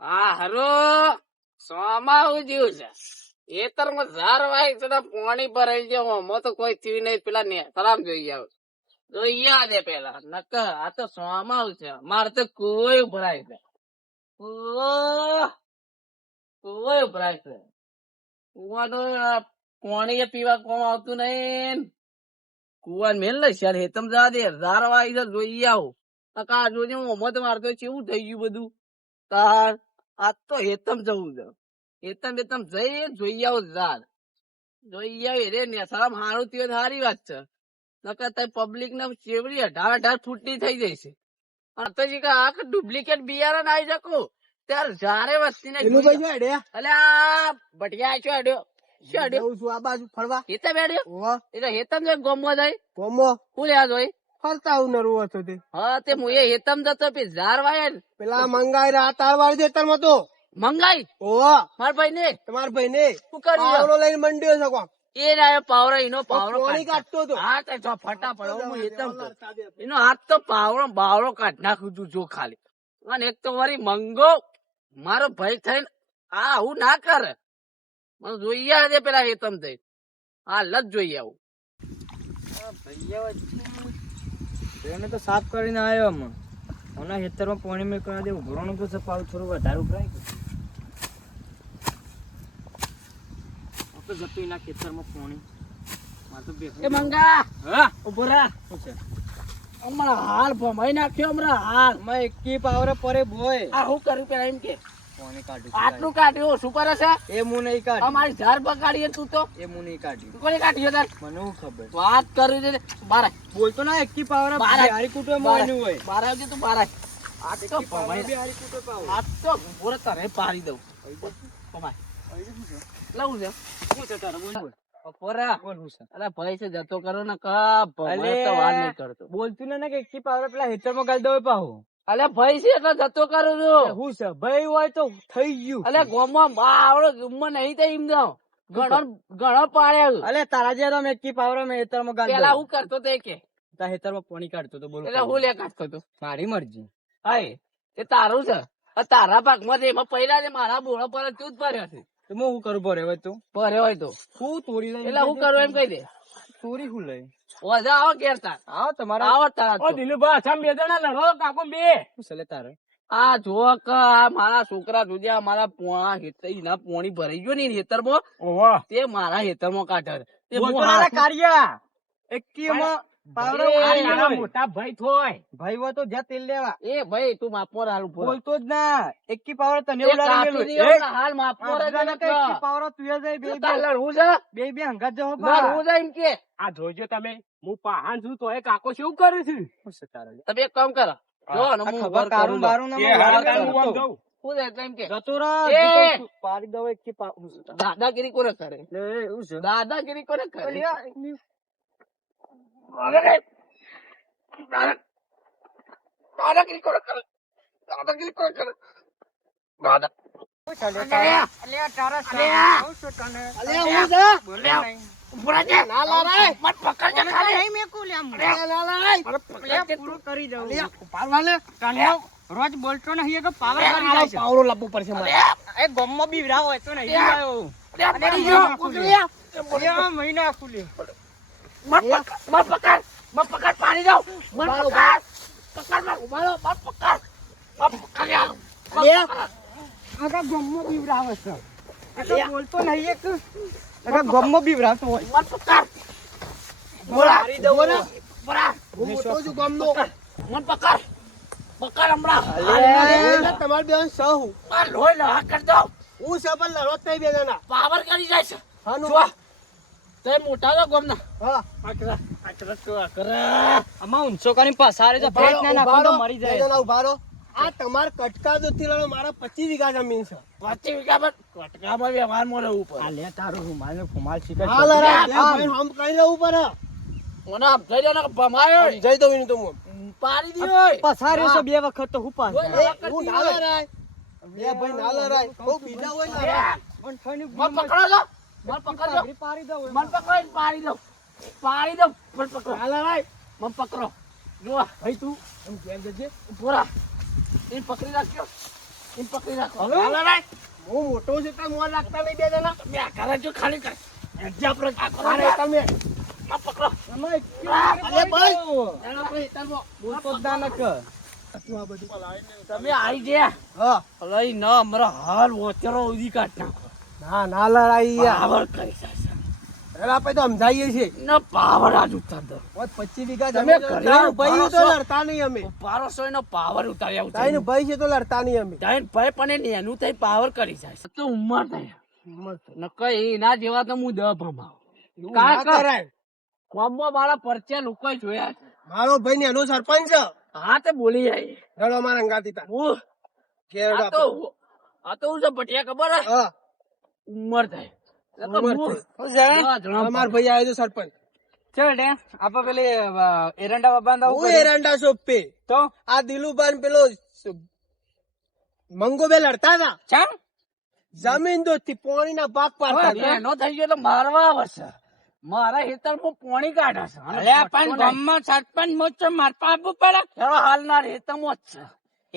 હા હરો સોમાવું જેવું છે. એતરમાં ઝાર વાય છે પાણી ભરાઈ ગયો મો તો કોઈ થયું નહીં. પેલા ને સલામ જોઈ આવ આ છે. કોઈ ભરાય છે. કુવો ભરાય છે. કુવાનું પાણી પીવા કોમ આવતું નહીં. કુવાન મેલ ને શેર હેતમ જા દે, ઝાર છે, જોઈ આવું. આ જોજે મોમત મારતો એવું થઈ ગયું બધું. તાર આ તો હેતમ જવું છે. હેતમ હેતમ જઈ જોઈ આવો ઝાડ. જોઈ આવી રે ને સારા હારું થયો સારી વાત છે. નકર તઈ પબ્લિક ને ચેવડી અઢાર અઢાર ફૂટની થઈ જાય છે. અને તો કે આ ડુપ્લિકેટ બિયારણ આવી શકું. ત્યારે જારે વસ્તી ને અલે આ ભટિયા છો અડ્યો શું અડ્યો છું આ બાજુ ફરવા. હેતમ અડ્યો એટલે હેતમ જો ગોમો જાય ગોમો શું લ્યા જોઈ? ફરતા હું નરવો હતો તે. હા તે હું એ હેતમ જતો પી ઝાર વાયા ને. પેલા મંગાઈ રા તાર વાળી દેતરમાં તો મંગાઈ? ઓવા માર ભાઈ ને તમાર ભાઈ ને શું કર્યું પાવડો લઈને મંડ્યો છે કોક એ ના પાવરો એનો પાવરો કાઢતો હતો? હા તે જો ફટાફટ હું હેતમ એનો હાથ તો પાવરો બાવરો કાઢ નાખું છું જો ખાલી. અને એક તો વળી મંગો મારો ભાઈ થઈને આ આવું ના કરે. મને જોઈએ આજે પેલા હેતમ થઈ હા લજ જોઈએ આવું. એને તો સાફ કરીને આવ્યો હમણાં ઓના ખેતરમાં પાણી મેં કરવા દેવું ઉભરવાનું તો છે થોડું વધારે ઉભરાય આપણે જતું એના ખેતરમાં પાણી. એ મંગા! હા? ઊભો રા. શું છે? હમણાં હાલ ભમાઈ નાખ્યો હમણાં હાલ. માં એકી પાવરે પરે બોય. આ હું કર્યું પેલા એમ કે? આટલું કાઢ્યું શું કરે છે? એ મું નહીં કાઢ્યું. અમારી ઝાર બગાડીએ તું તો. એ મું નહીં કાઢ્યું. કોને કાઢ્યો તાર? મને હું ખબર? વાત કરી દે બાર બોલતો ના એકી પાવરે બાર હારી કૂટો બાર હોય. આય. આવજે તું બાર આ તો ભમાઈ બી હારી કૂટો પાવ આ તો ઊભો રે પાડી દઉં. ભમાઈ. લઉં છે. શું છે તારે? બોલ બોલ. પોરા છે? અલા ભાઈ છે જતો કરો ને કા ભલે તો વાર નહીં કરતો. બોલતું ને કે એકી પાવરે પેલા ખેતરમાં ગાળી દો પાહો. અલે ભાઈ છે એટલે જતો કરું છું. હું છે? ભાઈ હોય તો થઈ ગયું. અલે ગોમાં માવડો ગુમમાં નહીં થઈ એમ તો ઘણો ઘણો પાડ્યા. અલે તારા જે કી પાવરો મે મેં ખેતરમાં ગાળી પેલા હું કરતો તે કે? તા હેતરમાં પાણી કાઢતો તો બોલો એટલે હું લે કાઢતો તો. મારી મરજી. હાય એ તારું છે. તારા પાકમાં એમાં પહેલા છે મારા બોળો પર તું જ ભર્યો છે. તો હું શું કરું ભરે હોય તું? ભર્યો હોય તો. હું તોડી લઈ એટલે હું કરું એમ કહી દે. ચોરી હું લઈ? ઓજા આવો ઘેર તાર. આવો તમારા આવો તાર ઓ દિલુભા અસામ બે જણા લડો કાકો બે. શું છે તારે? આ જો મારા છોકરા જોજે આ મારા પોણા હેતર ના પોણી ભરાઈ ગયો ને હેતરમાં તે મારા હેતરમાં કાઢે એક કારિયા. એક્ટીમાં મારી. મોટા ભાઈ થોય ભાઈ હોય તો જ્યાં તેલ લેવા એ ભાઈ તું માપો હારું બોલતો જ ના એકી પાવડો તને એ ઉલાડી કાપી મેલું. દીધો એ, ને હાલ માપો આ રે બધાને જનક. તો એકી પાવડો તું જાય બે તું બે તાર લડવું છે બે બે હંગાત જવો પા. લડવું એમ કે આ જોજો તમે હું પહાણ છું તો એ કાકો શું કરે છે? તમે એક કામ કરો જો હું ખબર વાર કારું કરું બારું ના એ માં હાલ વાળી કાલ હું આમ કરતો. જાઉં. શું છે એટલે એમ કે જતો રહો, એ! જીતો છું. પાડી દઉં એકી પાવ- શું છે તારે? દાદાગીરી કોને કરે? દાદાગીરી કોને કરે કરી? દઉં. અલ્યા! પારવા લે તને રોજ બોલતો નહીં કે પાવર કરી જાય છે. લાવવો પડશે મારે. એ ગમમાં બીવડા હોય તો નહીં મહિના ખુલે. મત મત પકડ મત પકડ પાડી દો મત પકડ. પકડ મત ઉભારો મત પકડ મત પકડ. યાર. ગમો બીવડાવે છે. આ બોલતો નહીં એક. આખા ગમમાં બીવડાવતો હોય. મત પકડ. બોલા. બોલા. બોલા. હું મોટો છું ગામનો મત પકડ. પકડ હમણાં. અલ્યા, તમારે બે સહુ. આ લોહી લહા કરી દો હું છે પણ લડો જ નહીં બે જણા. પાવર કરી જાય છે. હાનું જો તે મોટા તો ગમના? હા. આકરા આકરા તો આકરા. આમાં ઊંચો કરીને પસારે છે ભેટ ના નાખો તો મરી બે જાય. જણા ઊભા રહો. આ તમાર કટકા દૂધથી લડો મારા પચીસ વીઘા જમીન છે. પચીસ વીઘા પર કટકામાં વ્યવહારમાં રહેવું પડે આ લે તારો રૂમાલ ને ફુમાલ શીખે હા લડા. બે બે ભાઈ હમ કઈ રહેવું પડે? મને આમ થઈ જાય ને ભમાયો જઈ દઉં એનું તો હું. પાડી દીધો પસારે છે બે વખત તો હું પાસ હું ના લડાય બે ભાઈ ના લડાય બહુ બીજા હોય ને લડાય. મન પકડો મન પકડજો. પાડી દઉં મન પકડો પાડી દો પાડી દો મન પકડો. લડાય મન પકડો. જો ભાઈ તું એમ જજે. પૂરા એને પકડી રાખ્યો એ પકડી રાખો હલો? હાલો રાય. હું મોટો છે તો મોં લાગતા નહીં બે જણા. તમે આ કરે છો ખાલી કર. જે આપણે આ કરો ને, તમે. આ પકડો. અરે ભાઈ એના પર તમે આવી ગયા. હા. લઈ ન અમારા હાલ વોચરો ઉધી કાઢ નાખો. ના ના લડાઈ પાવર કરી સાસા અરે આપણે તો સમજાઈએ છીએ. ન પાવર આજ ઉતાર દો. ઓય પચીસ વીઘા તમે જમીન ભાઈ તો લડતા નહીં અમે. પારસો નો પાવર ઉતારી. આવું તાઈનું ભાઈ છે તો લડતા નહીં અમે. તાઈન ભાઈ પણ એ નેનું થઈ પાવર કરી જાય તો ઉમર થાય ન કઈ એના જેવા તો હું દ ભમાવ. કા કરાય. કોમમાં મારા પરચે લોકો જોયા છે. મારો ભાઈ ને એનો સરપંચ છે. હા તે બોલી જાય. રડો મારા અંગાતી તા હું કેરડા આ તો આ તો હું છે ભટિયા ખબર હે? ઉંમર થાય. એટલે તો ઉંમર હું થાય. દસ જણા અમારો ભાઈ આવ્યો સરપંચ. ચલ ડે આપા પેલી એરંડા બાબા હું એરંડા સોપે. તો? આ દિલુબાન પેલો સ- મંગોબે લડતા હતા. ચાલ. જમીન દોસ્તી પોણીના પાક પાડતા એનો થઈ ગયો એટલે મારવા આવશે મારા હેતરમાં પોણી કાઢે છે. અને અલ્યા પણ. ગામમાં સરપંચ મોચો મારપા આપવું પડે. એનો હાલના જ છે.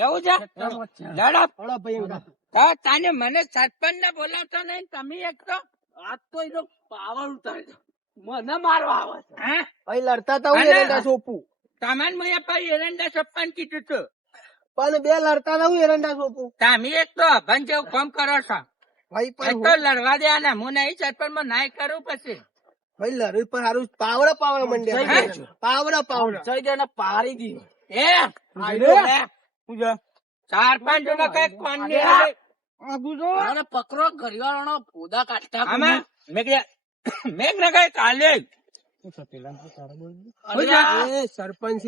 એવું છે? હેતમાં. લડો. ભાઈ. તો તને મને સરપંચ ને બોલાવતો નહીં તમે એક તો આજ તો એનો પાવર ઉતારી દો. મને મારવા આવે છે. હે? ભાઈ લડતા હતા હું એરંડા સોપું. તમારે મેં ભાઈ એરંડા સરપંચ કીધું તું. પણ બે લડતા હતા હું એરંડા સોપું. તમે એક તો અભન જેવું કામ કરો છો. ભાઈ પણ તો લડવા દે આને હું નહીં સરપંચમાં નાય કરું પછી. ભાઈ લડવું પણ સારું પાવર પાવર મંડ્યા પાવર પાવર. પાવડા પાવડા જઈ દે પારી દી એ ચાર પાંચ જણા કઈ કોણ ને અને પકડો ઘરિયાળાનો પોદા કાઢતા આમાં મેં મેં કીધું કઈ કાલે સરપંચ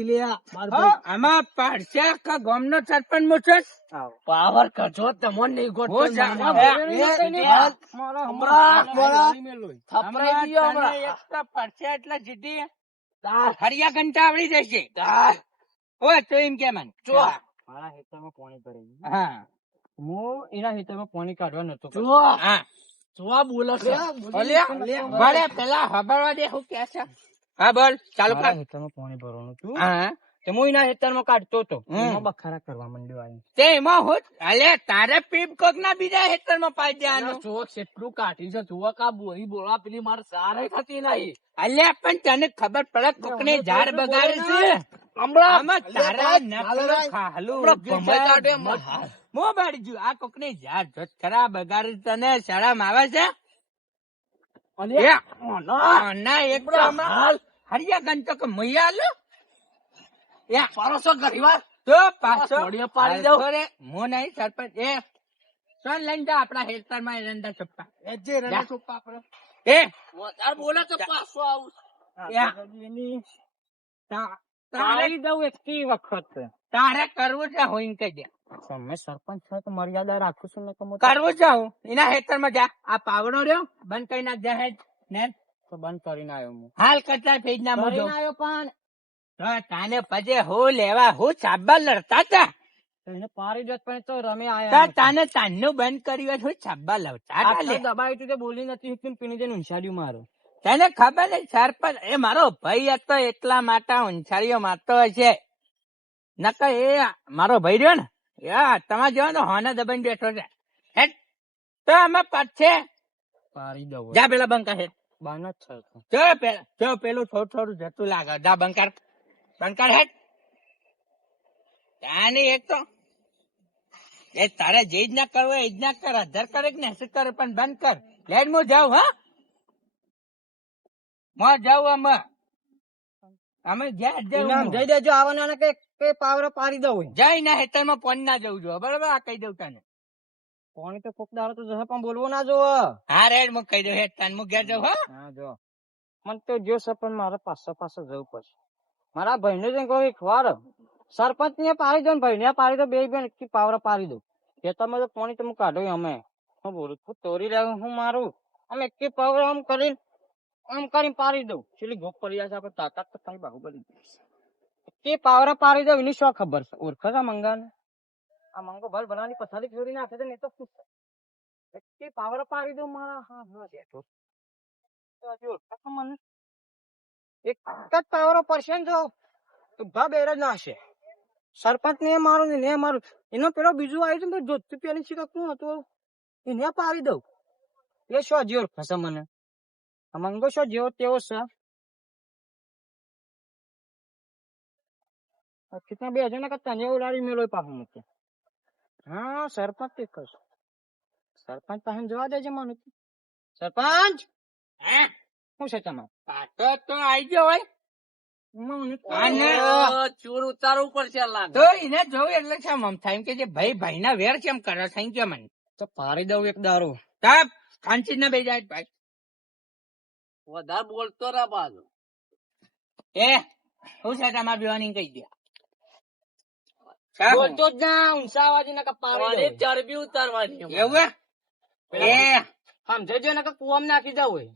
આમાં પાડશે આખા ગામનો સરપંચ મૂછો પાવર કઢો તમને નહીં તો પડશે એટલે તાર, હરિયા ઘંટા આવડી જશે. ઓ તો એમ કે મને. જો. મારા ખેતરમાં પાણી ભરાઈ હા. હું એના હિતમાં પાણી કાઢવા નતો જો હા. જો આ છે. અલ્યા, ભલે પેલા હબરવા દે હું કે છે. હા બોલ ચાલુ કર. હિતમાં પાણી ભરવાનું તું. હા તે હું એના ખેતરમાં કાઢતો હતો. એમાં બખારા કરવા માંડ્યો આવીને. તે એમાં હું અલે તારે પીપ કોક ના બીજા ખેતરમાં પાઈ દેવાનો. ચોક કેટલું કાઢી છે. જો કા બોરી બોલા પેલી મારે સારે થતી નહીં. અલ્યા પણ તને ખબર પડે કોકને ઝાડ બગાડે છે. હમણાં તારા નકલો ખાલું. કાઢે મો- ગયું. આ કોકને ઝાડ જોત ખરા બગાડી તને શરમ આવે છે? એ. ના એક હાલ. હરિયા ગંતો કે મૈયા લો એ પાડોશો ગરીવાર તો પાછો આ પાડી દઉં. અરે મો નહીં સરપંચ. એ. સોન લઈને જા આપણા હેરતારમાં રંડા ચપ્પા એ જે રંડા સોપા આપણે એ. તાર બોલે તો પાછો આવું. યા. પાડી દઉં એકી વખત. તારે કરવું છે કહી દે. તમે સરપંચ છો તો મર્યાદા રાખું છું ને તો કરવું છે હું. એના હેતરમાં જા. આ પાવડો રહ્યો બંધ કરી નાખ જા ને? તો બંધ કરીને આવ્યો હું. હાલ કચરા પેજ ના મોઢો આવ્યો પણ. તાને પછી હું લેવા હું છાબા લડતા તો એને પારી દેત પણ તો રમે આયા તાને તાનનું બંધ કર્યું હું સાબા લડતા દબાવ્યું તું બોલી નથી પીણી જઈને ઊંચાડ્યું મારું. તને ખબર છે સરપંચ એ મારો ભાઈ હતો એટલા માટે ઉંછાળીઓ મારતો હશે નકર એ મારો ભાઈ રહ્યો ને યા તમારે જેવો ને હોને દબાઈને બેઠો છે. તો અમે પાછે દઉં જા પેલા બંકા બાન જ છે જો જો પેલું થોડું થોડું જતું લાગે. જા બંકાર બંકાર હેઠ ત્યાંની એક તો એ તારે જે જ ના કરવું એ જ ના કર અધર કરે કે ને કરે પણ બંધ કર. લેટ હું જાઉં હા? અમે અમે જ્યાં એને જવું જઈ દેજો આવવાના ને કે કે પાવરો પાડી દઉં જઈ ના હેતરમાં ફોન ના જવું જો બરાબર? આ કહી દઉં તને. પાણી તો કોક દાડો તો જશે પણ બોલવો ના જોવો હા રેડ હું કહી દઉં હેઠ હું ઘેર જાઉં હા. હા જો. મને તો જો છે મારે પાછો પાછો જવું પડશે. મારા ભાઈને જ કહું એક વાર સરપંચ ને પાડી દો ને ભાઈ ને પાડી દો બે બેન પાવરા પાડી દો ખેતરમાં તો પાણી તો હું કાઢું અમે. હું બોલું તોરી લાવું હું મારું. આમ એક પાવરા આમ કરીને આમ કરીને પાડી દઉં. છેલ્લી ગોપ પડી જશે આપણે તાકાત તો ખાલી બાહુબલી. કે પાવરા પાડી દઉં, એની શું ખબર છે? ઓળખ છે મંગાને? આ મંગો ભલ બનાવવાની પથારી ચોરી નાખે છે ને તો ખુશ છે કે પાવરા પાડી દઉં, મારા હા હા, બેઠો. તો મને? એક જ પાવરો પડશે ને જો, તો ભા બેર જ નાશે સરપંચ ને મારું ને મારું. એનો પેલો બીજું આવ્યું છે જોતું પેલી શીખકનું હતું. એને પાડી દઉં. એ શું હજી ઓળખશે મને? મંગો શું જેવો તેવો છે? આ કેટલા બે હજાર ના તને ઉડાડી મેલો પાછો મૂકે. હા સરપંચ તે કરશે સરપંચ પાસે જવા દેજે મને. સરપંચ! હે? શું છે તમારે? પાછો તો આઈ ગયો હોય. ચૂર ઉતારવું પડશે લાગે. તો એને જોયું એટલે છે કે જે ભાઈ ભાઈ ના વેર કેમ કરે થઈ ગયો મને. તો પાડી દઉં એક દારૂ. કાંચી ના બે જાય ભાઈ. વધારે બોલતો ના પાછો. એ શું છે તમારે બેવાની કહી દે. બોલતો જ ના ઊંચા ના પાણી દઉં. ચરબી ઉતારવાની એવું એ. સમજજો ને કુવામાં નાખી જવું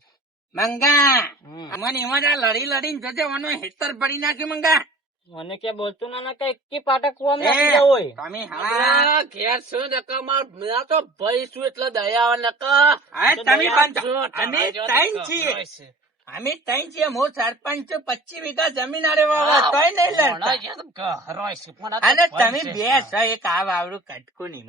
મંગા. મને એમાં જ લડી લડીને જજે હેતર પડી નાખ્યું મંગા. મને કે બોલતું ના ના કઈ એકી પાટા કુવામાં નાખી દેવો હોય. તમે હા. ઘેર છું નકા માર મેં તો ભાઈ છું એટલે દયા આવે નકા હા, તમે પણ તમારે ત્રણ છીએ. અમે ત્રણ છીએ હું સરપંચ છું પચીસ વીઘા જમીન આરે વાવા તોય નહીં લડતા અને તમે બે છો એક આ વાવડું કટકું નહીં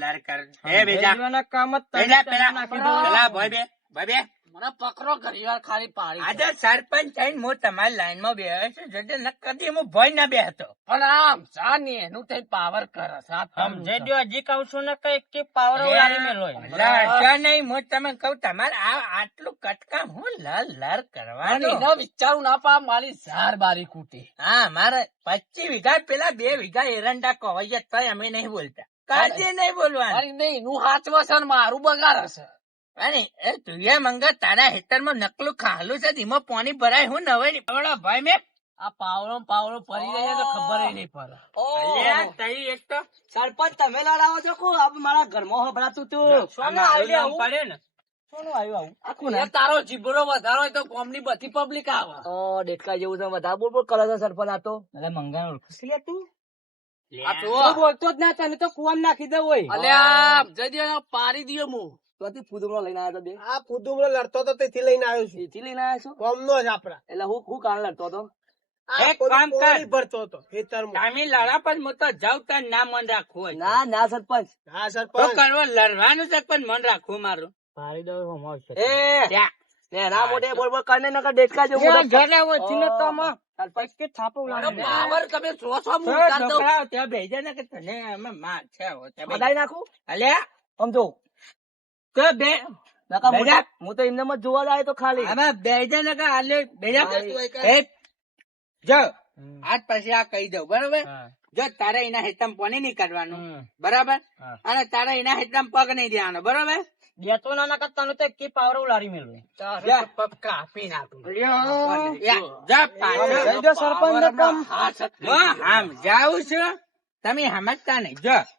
લાલ કર. હે બેજા. કામ જ તમે તમે નાખી પેલા ભાઈ બે ભાઈ બે. મને પકડો ઘણીવાર ખાલી પાડી આજે સરપંચ થઈને હું તમારી લાઈનમાં બેહે છે ન કદી હું ભય ના બેહતો. પણ આમ જા ને એનું થઈ પાવર કરે આ તમે હજી કહું છું ને કઈ કે પાવર ઉડાડી મેલો. નહીં હું તમે કહું તમારે આ આટલું કટકામ હું લર લર કરવાનું. એના વિચારું ના પા મારી ઝાર બારી કૂટી હા મારે પચીસ વીઘા પેલા બે વીઘા એરંડા કવાઈ તો અમે નહીં બોલતા. કાજે નહીં બોલવાનું. અરે નહીં હું હાચવો છે ને મારું બગાડ હશે અરે એ તુયા મંગા તારા હેતરમાં નકલું ખાલું છે ધીમો પાણી ભરાય હું નવે ની પકડો ભાઈ મેં આ પાવડો પાવડો પડી જાય તો ખબર નહીં પડે. તઈ એક તો સરપંચ તમે લડાવો છો કો? આપ મારા ઘરમાં હભરાતું તું. શું આવું? ને. સોનું આવ્યું આવું? આખું એ તારો જીબરો વધારો હોય તો કોમની બધી પબ્લિક આવે. ઓ ડેટકા જેવું છે વધારે બોલ બોલ કરે છે સરપંચ આ તો. અલે મંગાને ઓળખું લે તું? આ તું જુઓ બોલતો જ ના તને તો કુવામાં નાખી દે હોય. અલ્યા જઈ દે પાડી દઈએ હું ત્યાંથી ફૂદુમડો લઈને આવ્યો બે. આ ફુદુમડો લડતો તો તેથી લઈને આવ્યો છું. એથી લઈને આવ્યો છો? કોમનો જ આપડા એટલે હું હું કારણ લડતો હતો? એક કામ કર. ભરતો હતો ખેતરમાં. તમે લડા પણ હું તો જાઉં તાર ના મન રાખવું હોય ના ના સરપંચ. હા તો કરવો લડવાનું છે પણ મન રાખવું મારું. પાડી દઉં હું આવશે. એ ત્યાં. મોટે બોલ બોલ કરીને નકર ડેટકા જેવું યા, ઘરે વચ્ચે ને સરપંચ. કે થાપો અરે પાવર તમે સો સો તો દઉં. છોકરાઓ ત્યાં બેહી ને કે તને આમાં માર છે હો, ત્યાં બેહી નાખું? અલ્યા, સમજો તો બે. હું તો- હું તો એમને જોવા જાય તો ખાલી. આમાં આલે. એ, જો આજ પછી આ કહી દઉં બરોબર? જો તારે એના હેતમ પોની નહીં કરવાનું. બરાબર? અને તારે એના હેતમ પગ નહીં દેવાનો બરોબર? ના ના કરતા તો કે પાવર પગ કાપી નાખું. સરપંચ. હું આમ જાઉં છું? તમે સમજતા નહીં. જો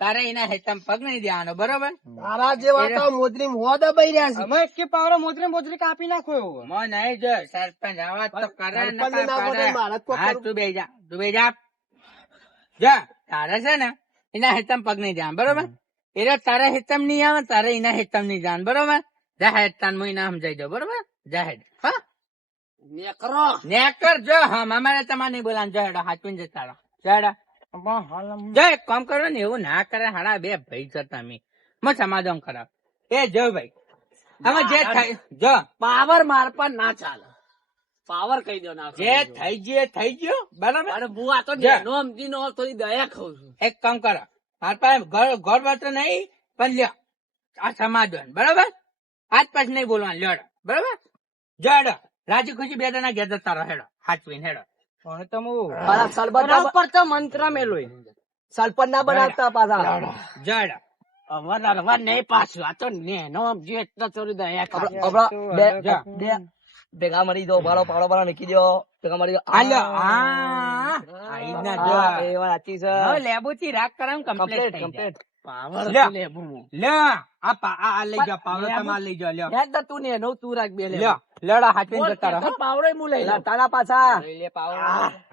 તારે એના હેતમ પગ નહીં દેવાનો બરોબર? તારા જેવા તો મોજરી હો દબાઈ રહ્યા છે. અમે કે પાવર મોજરી મોજરી કાપી નાખો એવો? મો નહીં જો સરપંચ આવા તો કરે ન ના કરે. જ હા તું બે જા તું બે જા. જો તારે છે ને એના હેતમ પગ નહીં દેવાનો બરોબર? એટલે તારા હેતમ નહીં આવે તારે એના હેતમ નહીં જવાનું બરોબર? જાહેર તાન હું એના સમજાઈ દઉં બરોબર? જાહેર હા. નેકરો. નેકર જો હા અમારે તમારે નહીં બોલાવાનું જો હેડો હાચવીને જતા રહો જો હેડો. પણ હાલ આમ જો એક કામ કરો ને એવું ના કરે હાડા બે ભાઈ છો તમે. મત સમાધાન કરાવ એ જો ભાઈ હવે જે થાય જો. પાવર માર પર ના ચાલે. પાવર કહી દો ના જે થઈ ગયું થઈ ગયો બરાબર? અરે હું આ તો. નેનો સમજી નો થોડી દયા ખાઉં છું. એક કામ કરો માર પાસે ઘર ઘર વાતો નહીં પણ લ્યો આ સમાધાન બરાબર? આજ પાછ નહીં બોલવાનું લ્યો બરાબર? જડ હેડો રાજી ખુશી બે જણા ઘેર તારો હેડો હાચવીને હેડો. તો મારા મંત્ર મેલો. સરપંચ ના બનાવતા પાછા. જડ. અવાર અવાર નહીં પાછું. આ તો નેનો જે એટલે ચોરી દયા ભેગા મળી દો ભાડો પાડો પાડો નીકળી દો ભેગા મળી દો હાલો. હા. આઈ ના જો. એ વાત સાચી છે. લેબુ લેબુથી રાખ કરાવ કમ્પ્લીટ કમ્પ્લીટ પાવર લે લેબુ હું આ પા આ આ લઈ જાઓ પાવડો તમારે લઈ જા લે યાદ તો તું નેનો તું રાખ બે લે. લડા હાચવીને જતા રહો પાવર મુ લઈ લે તારા પાછા. લે પાવર.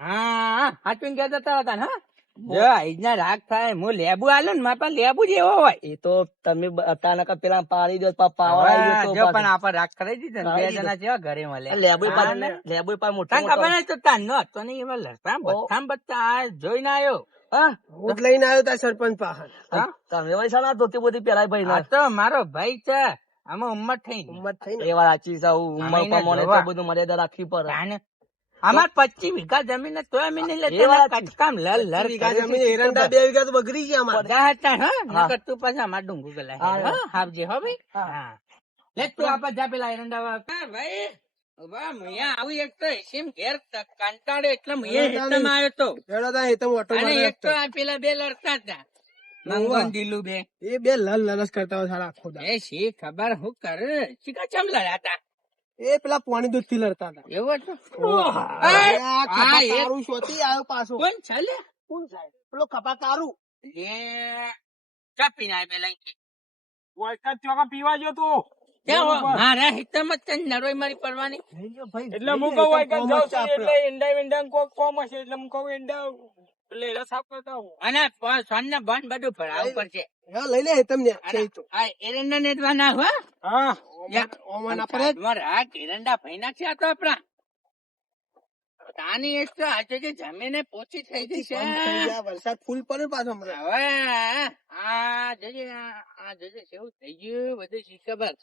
હા હાચવીને ઘેર જતા હતા ને હા. જો આજના રાગ થાય હું લેબુ આલું ને મારા પાસે લેબુ જેવો હોય. એ તો તમે અચાનક પેલા પાડી દો પા- પાવર આવી ગયો જો પણ આપણે રાગ કરી દીધો ને બે જણા જેવા ઘરે મળે. લેબુ પર લેબુ પર મોટા ખબર નહીં તો તાન નો તો નહીં એમાં લડતા બધા આ જોઈને આવ્યો હા? હું જ લઈને આવ્યો તા સરપંચ પાસે હા? તમે વળી શાના ધોતી બોતી પેલા ભાઈ ના. તો મારો ભાઈ છે. આમાં ઉંમર થઈ ઉંમર થઈ એ વાત સાચી છે ઉંમર પ્રમાણે તો બધું મર્યાદા રાખવી પડે. અમાર પચીસ વીઘા જમીન ને તોય અમે નહીં લેતા. કટકામ લર લર વીઘા જમીન એરંડા બે વીઘા તો બગડી ગયા અમારે. બધા હતા હા? હા. નકર તું પાછા અમાર ડુંગું ગલા હા. હાવજે હો ભાઈ. હા. લે તું આપા જા પેલા એરંડા ભાઈ? વાહ મુયા આવી એક તો એસીમ ઘેર કંટાળે એટલે મુયે હેતમ આવ્યો તો. હેડો તા ઓટો અને એક તો આ પેલા બે લડતા હતા. મંગન બે. એ બે લલ લલસ કરતા હોય સારા એ શી ખબર હું કર ચમ એ પેલા પાણી દૂધથી લડતા હતા? એવો તો આવ્યો પાછો. કોણ ચાલે કોણ સાહેબ? પેલો ખભા તારું. એ ચાપી ના પેલા વળકત ચોકા પીવા જો તો. મારા હિતમાં જ તને નરોઈ મારી પડવાની એટલે હું કહું વળકત જાઉં છું એટલે ઈંડા ઈંડા કોક કોમ હશે એટલે હું કહું ઈંડા એટલે એડા સાફ કરતા હું અને સોન ને બંધ બધું ભરાવું પડશે લઈ લે. તમને આ એરંડા નેદવા ના હા. યા. ઓમાં મારા આ એરંડા ભઈના છે આ તો આપણા. તાની એક તો આજે જે જમીને પોચી થઈ ગઈ છે વરસાદ ફૂલ પડે પાછો હમણાં. હવે આ જજે આ જજે કેવું થઈ ગયું બધું શી ખબર?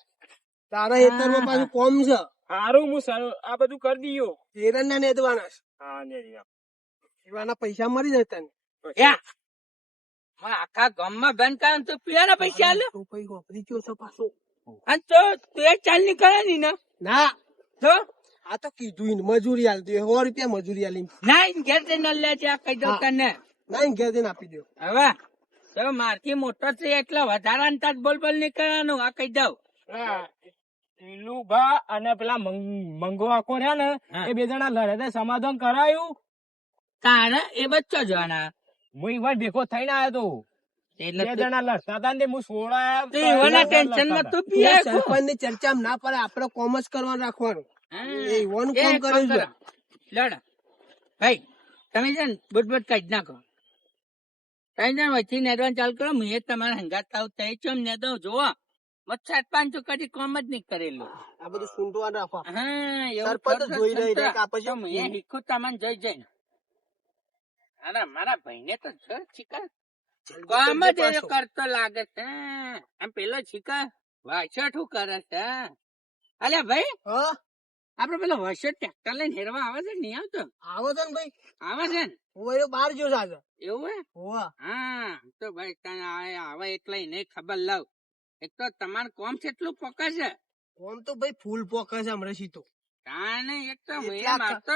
તારા હેતરમાં પાછું કોમ છે. સારું હું સારું આ બધું કરી દીયો ના નેદવાના. હા એવાના પૈસા મરી જાય તને. આખા ગામમાં બંધ કરે તો પીવાના પૈસા આલે. રૂપિયો પછી વાપરી ગયો છો પાછો. અને તો તે ચાલ નીકળે ની ને ના. તો? આ તો કીધું મજૂરી આલ દે સો રૂપિયા મજૂરી આલી. ના ઘેર તે ન લે છે કહી દો તને ના ઘેર જઈને આપી દો. હવે તો મારથી મોટો છે એટલે વધારા બોલ બોલ નહીં કરવાનું આ કહી દઉં. હા. અને પેલા મંગો આખો રહ્યા ને એ બે જણા લડે તે સમાધાન કરાયું. તારે એ બચ્ચો જોવાના? હું ઈવન ભેગો થઈને આવ્યો તો. એટલે બે જણા લડતા હતા ને હું સોળા ટેન્શનમાં તું. પીએ સરપંચની ચર્ચા ના પડે આપડે કોમર્સ કરવાનું રાખવાનું. એ એવાનું એ કરે છે. લડ. ભાઈ તમે છે ને બુટ બુટ કાઢી નાખો. કઈ ને વચ્ચે નેદવાનું ચાલુ કરો હું એ તમારે હંગાત થાવ ચમ નેદો જોવો મચ્છર પાંચ કદી કોમ જ નહીં કરેલું. આ બધું સૂંટવાનું રાખવા હા સરપંચ કરતો જોઈ રહી છે કે આ પછી તો હું એ હીખું તમને જોઈ જઈને. અરે મારા ભાઈને તો જો ચીકા કામ જ એ કરતો લાગે છે. આમ પેલો ચીકા વાછટ શું કરે છે. અલ્યા ભાઈ હા? આપડે પેલો વર્ષો ટ્રેક્ટર લઈને હેરવા આવે છે નહીં આવતો? આવે છે ને ભાઈ. આવે છે ને? હું એ બહાર ગયો છે એવું હે? હા તો ભાઈ તને આવે એટલે એને ખબર લઉં. એક તો તમારું કોમ કેટલું પોકે છે. કોમ તો ભાઈ ફૂલ પોકે છે હમણાં સીધો. તાને એક તો એટલા મારતો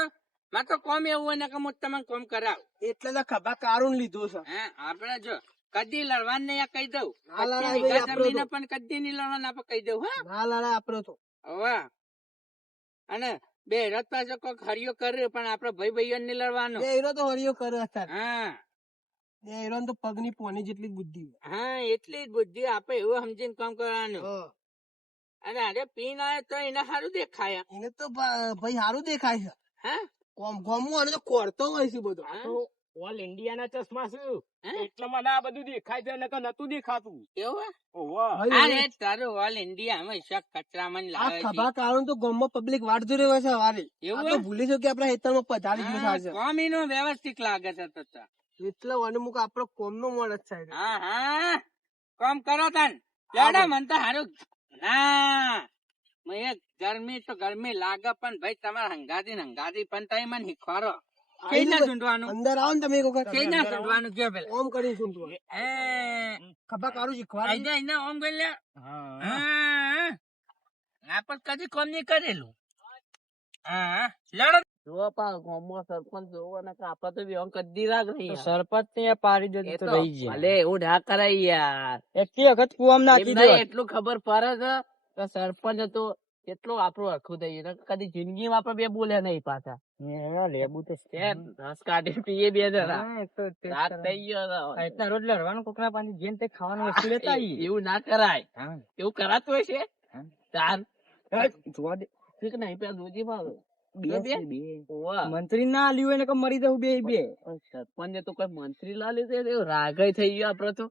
માર તો કોમ એવું હોય ને કે હું તમને કોમ કરાવ. એટલે તો ખભા કારું લીધું છે. હે આપડે જો કદી લડવાનું નહીં કહી દઉં. આપણો. પણ કદી નહીં લડવાનું આપણે કહી દઉં હા. ના લડાય આપડે તો. હવે. અને બે કોક હરિયો કર્યો પણ આપડે ભાઈ ભાઈઓ ને લડવાનો. બે હીરો તો હરિયો કર્યો હતા હા. બે હીરો તો પગની પોની જેટલી બુદ્ધિ હા એટલી જ બુદ્ધિ આપે એવું સમજીને કામ કરવાનું. અને અરે પીન આવે તો એને સારું દેખાય. એને તો ભાઈ સારું દેખાય છે. હા? કોમ ગોમું અને તો કોરતો હોય છે બધો. ઓલ ઇન્ડિયાના ચશ્મા છે. એટલે મને આ બધું દેખાય છે નકર નતું દેખાતું. એવું અરે તારું ઓલ ઇન્ડિયા હંમેશા કચરામાં લાવે છે. ખભા કારણ તો ગામમાં પબ્લિક વાટ જોઈ રહ્યો છે વારે. એવું તો ભૂલી છો કે આપડા હેતરમાં પધારી ગયું છે આજે. કોમ વ્યવસ્થિત લાગે છે તો તો. એટલે વનમુખ આપણો કોમ નો મોડ જ છે. હા હા. કોમ કરો તન. લેડા મન તો હારું ના. મેં ગરમી તો ગરમી લાગે પણ ભાઈ તમારે હંગાતી ને હંગાતી પણ તમે મને શીખવાડો. કઈ ના ચૂંટવાનું અંદર આવો ને તમે એક વખત. કઈ ના ચૂંટવાનું કયો પેલા? ઓમ કરી સુનતું એ ખભા કારું શીખવાડી આઈ જા, ઓમ કરી લે. હા આ પણ કદી કોમ નહીં કરેલું. હા લડો. જો પા ગામમાં સરપંચ જોવો ને આપડે તો વ્યવહાર કદી રાખ નહીં સરપંચ ને પાડી દે તો તો રહી જાય ભલે એવું ના કરાય યાર. એટલી વખત કુવામાં નાખી નહીં, એટલું ખબર પડે છે સરપંચ હતો એટલું આપણું હરખું થઈ ગયું કદી જિંદગીમાં આપણે બે બોલ્યા નહીં પાછા. લેબુ તો રસ કાઢી પીએ બે જણા. હા, એ તો તે રાત થઈ ગયો છે. રોજ લડવાનું કોકના પાણી જેમ તે ખાવાનું વસ્તુ લેતા એવું ના કરાય. એવું કરાતું હોય છે તાર. જોવા દે. ઠીક નહીં પેલા દૂધી માં બે બે મંત્રી ના લીધું ને મરી જવું બે બે. સરપંચ તો કઈ મંત્રી લાલી છે એવું રાગાઈ થઈ ગયો આપડે તો.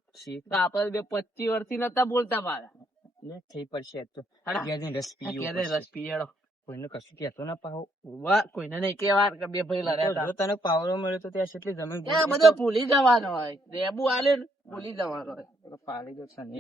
આપડે બે પચીસ વર્ષથી નતા બોલતા ને થઈ પડશે તો. ક્યારે કોઈને કશું કેતો ના પાહો. વાહ કોઈને નહીં કેવાર કે બે ભાઈ લડ્યા જો તને પાવરો મળ્યો તો ત્યાં કેટલી જમીન ત્યાં બધો ભૂલી જવાનો હોય. રેબુ આલે ભૂલી જવાનો હોય. પાડી દો તને